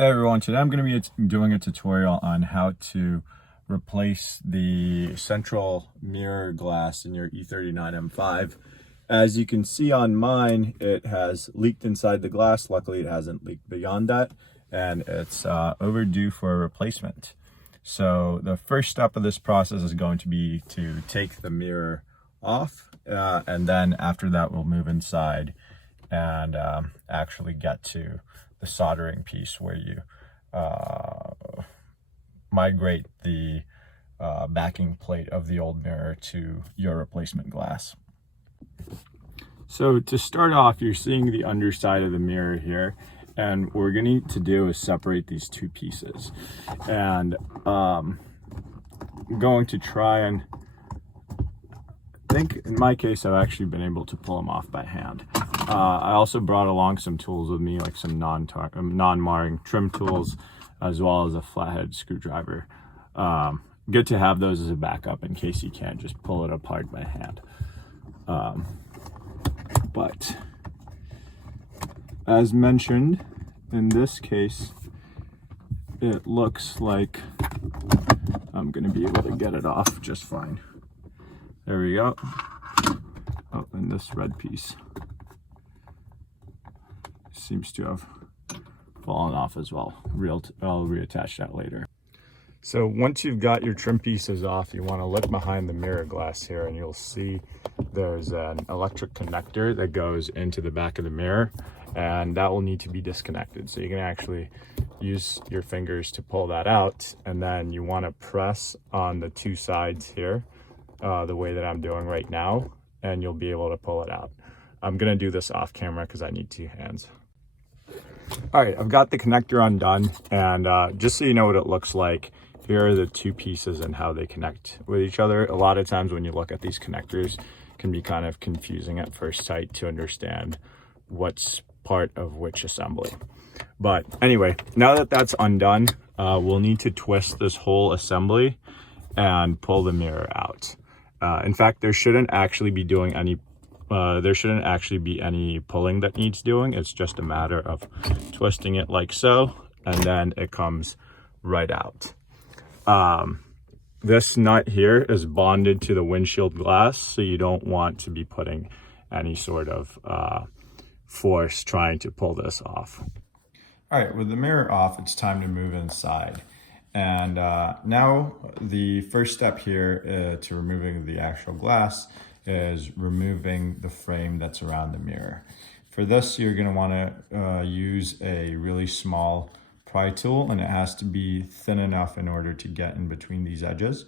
Hey everyone, today I'm going to be doing a tutorial on how to replace the central mirror glass in your E39 M5. As you can see on mine, it has leaked inside the glass. Luckily, it hasn't leaked beyond that, and it's overdue for a replacement. So the first step of this process is going to be to take the mirror off, and then after that we'll move inside and actually get to the soldering piece where you migrate the backing plate of the old mirror to your replacement glass. So to start off, you're seeing the underside of the mirror here, and what we're going to need to do is separate these two pieces. And I'm going to try and, I think in my case I've actually been able to pull them off by hand. I also brought along some tools with me, like some non-marring trim tools, as well as a flathead screwdriver. Good to have those as a backup in case you can't just pull it apart by hand. But as mentioned, in this case, it looks like I'm going to be able to get it off just fine. There we go. Oh, and this red piece seems to have fallen off as well. I'll reattach that later. So once you've got your trim pieces off, you want to look behind the mirror glass here, and you'll see there's an electric connector that goes into the back of the mirror, and that will need to be disconnected. So you can actually use your fingers to pull that out, and then you want to press on the two sides here the way that I'm doing right now, and you'll be able to pull it out. I'm going to do this off camera because I need two hands. All right, I've got the connector undone, and just so you know what it looks like, here are the two pieces and how they connect with each other. A lot of times when you look at these connectors, it can be kind of confusing at first sight to understand what's part of which assembly. But anyway, now that that's undone, we'll need to twist this whole assembly and pull the mirror out. In fact, there shouldn't actually be any pulling that needs doing. It's just a matter of twisting it like so, and then it comes right out. This nut here is bonded to the windshield glass, so you don't want to be putting any sort of force trying to pull this off. All right, with the mirror off, it's time to move inside. And now the first step here to removing the actual glass is removing the frame that's around the mirror. For this, you're going to want to use a really small pry tool, and it has to be thin enough in order to get in between these edges.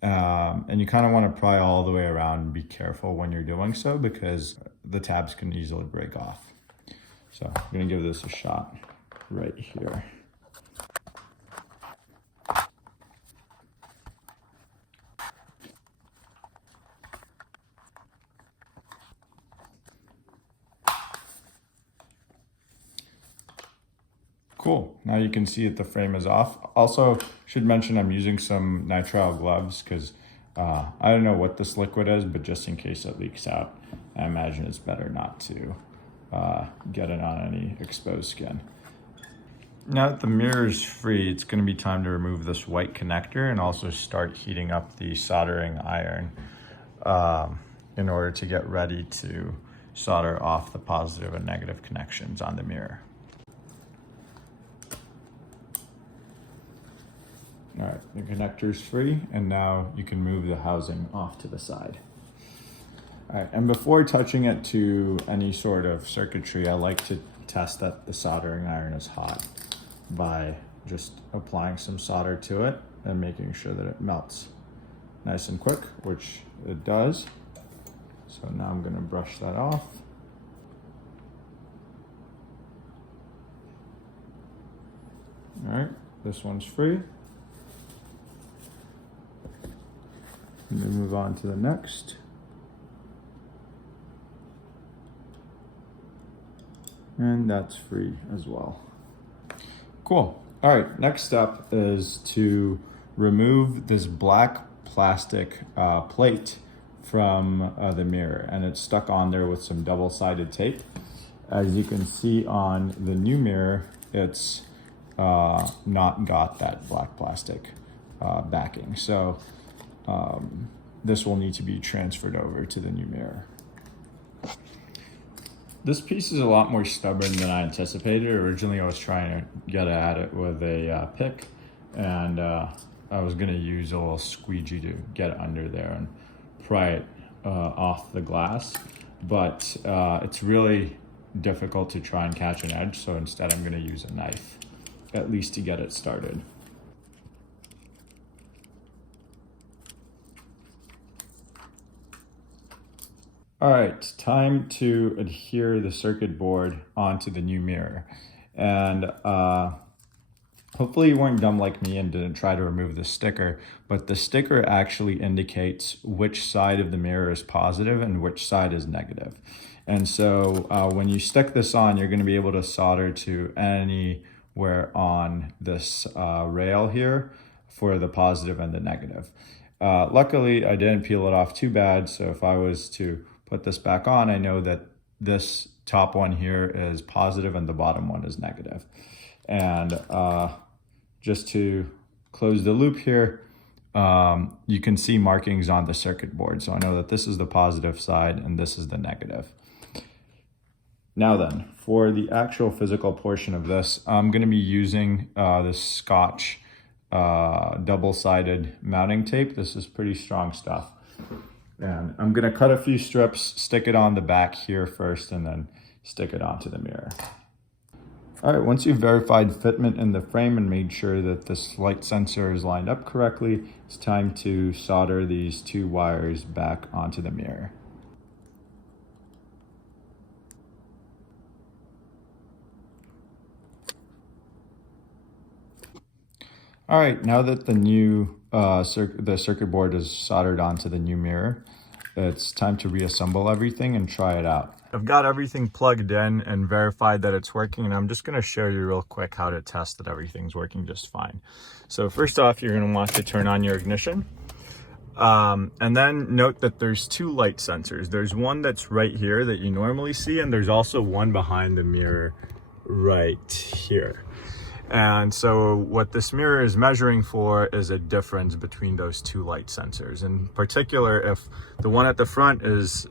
And you kind of want to pry all the way around and be careful when you're doing so, because the tabs can easily break off. So I'm going to give this a shot right here. Cool, now you can see that the frame is off. Also, should mention I'm using some nitrile gloves because I don't know what this liquid is, but just in case it leaks out, I imagine it's better not to get it on any exposed skin. Now that the mirror is free, it's going to be time to remove this white connector and also start heating up the soldering iron in order to get ready to solder off the positive and negative connections on the mirror. All right, the connector's free, and now you can move the housing off to the side. All right, and before touching it to any sort of circuitry, I like to test that the soldering iron is hot by just applying some solder to it and making sure that it melts nice and quick, which it does. So now I'm gonna brush that off. All right, this one's free. And then move on to the next. And that's free as well. Cool. All right, next step is to remove this black plastic plate from the mirror, and it's stuck on there with some double-sided tape. As you can see on the new mirror, it's not got that black plastic backing. So this will need to be transferred over to the new mirror. This piece is a lot more stubborn than I anticipated. Originally I was trying to get at it with a pick, and I was gonna use a little squeegee to get it under there and pry it off the glass, but it's really difficult to try and catch an edge, so instead I'm gonna use a knife, at least to get it started. All right, time to adhere the circuit board onto the new mirror. And hopefully you weren't dumb like me and didn't try to remove the sticker, but the sticker actually indicates which side of the mirror is positive and which side is negative. And so when you stick this on, you're gonna be able to solder to anywhere on this rail here for the positive and the negative. Luckily, I didn't peel it off too bad, so if I was to put this back on, I know that this top one here is positive and the bottom one is negative. And just to close the loop here, you can see markings on the circuit board. So I know that this is the positive side and this is the negative. Now then, for the actual physical portion of this, I'm gonna be using this Scotch double-sided mounting tape. This is pretty strong stuff. And I'm gonna cut a few strips, stick it on the back here first, and then stick it onto the mirror. All right, once you've verified fitment in the frame and made sure that this light sensor is lined up correctly, it's time to solder these two wires back onto the mirror. All right, now that the new circuit board is soldered onto the new mirror, it's time to reassemble everything and try it out. I've got everything plugged in and verified that it's working, and I'm just gonna show you real quick how to test that everything's working just fine. So first off, you're gonna want to turn on your ignition. And then note that there's two light sensors. There's one that's right here that you normally see, and there's also one behind the mirror right here. And so what this mirror is measuring for is a difference between those two light sensors. In particular, if the one at the front is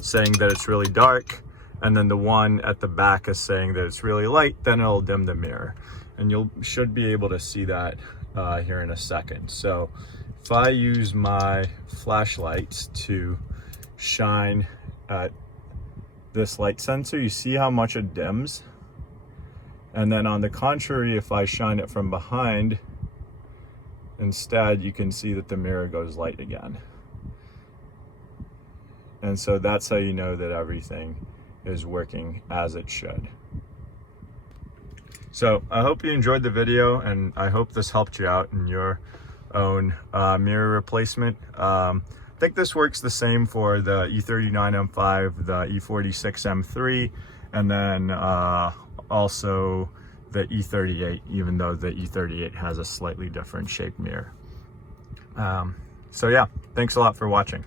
saying that it's really dark, and then the one at the back is saying that it's really light, then it'll dim the mirror. And you should be able to see that here in a second. So if I use my flashlight to shine at this light sensor, you see how much it dims? And then on the contrary, if I shine it from behind, instead you can see that the mirror goes light again. And so that's how you know that everything is working as it should. So I hope you enjoyed the video, and I hope this helped you out in your own mirror replacement. I think this works the same for the E39 M5, the E46 M3, and then also the E38, even though the E38 has a slightly different shaped mirror. So yeah, thanks a lot for watching.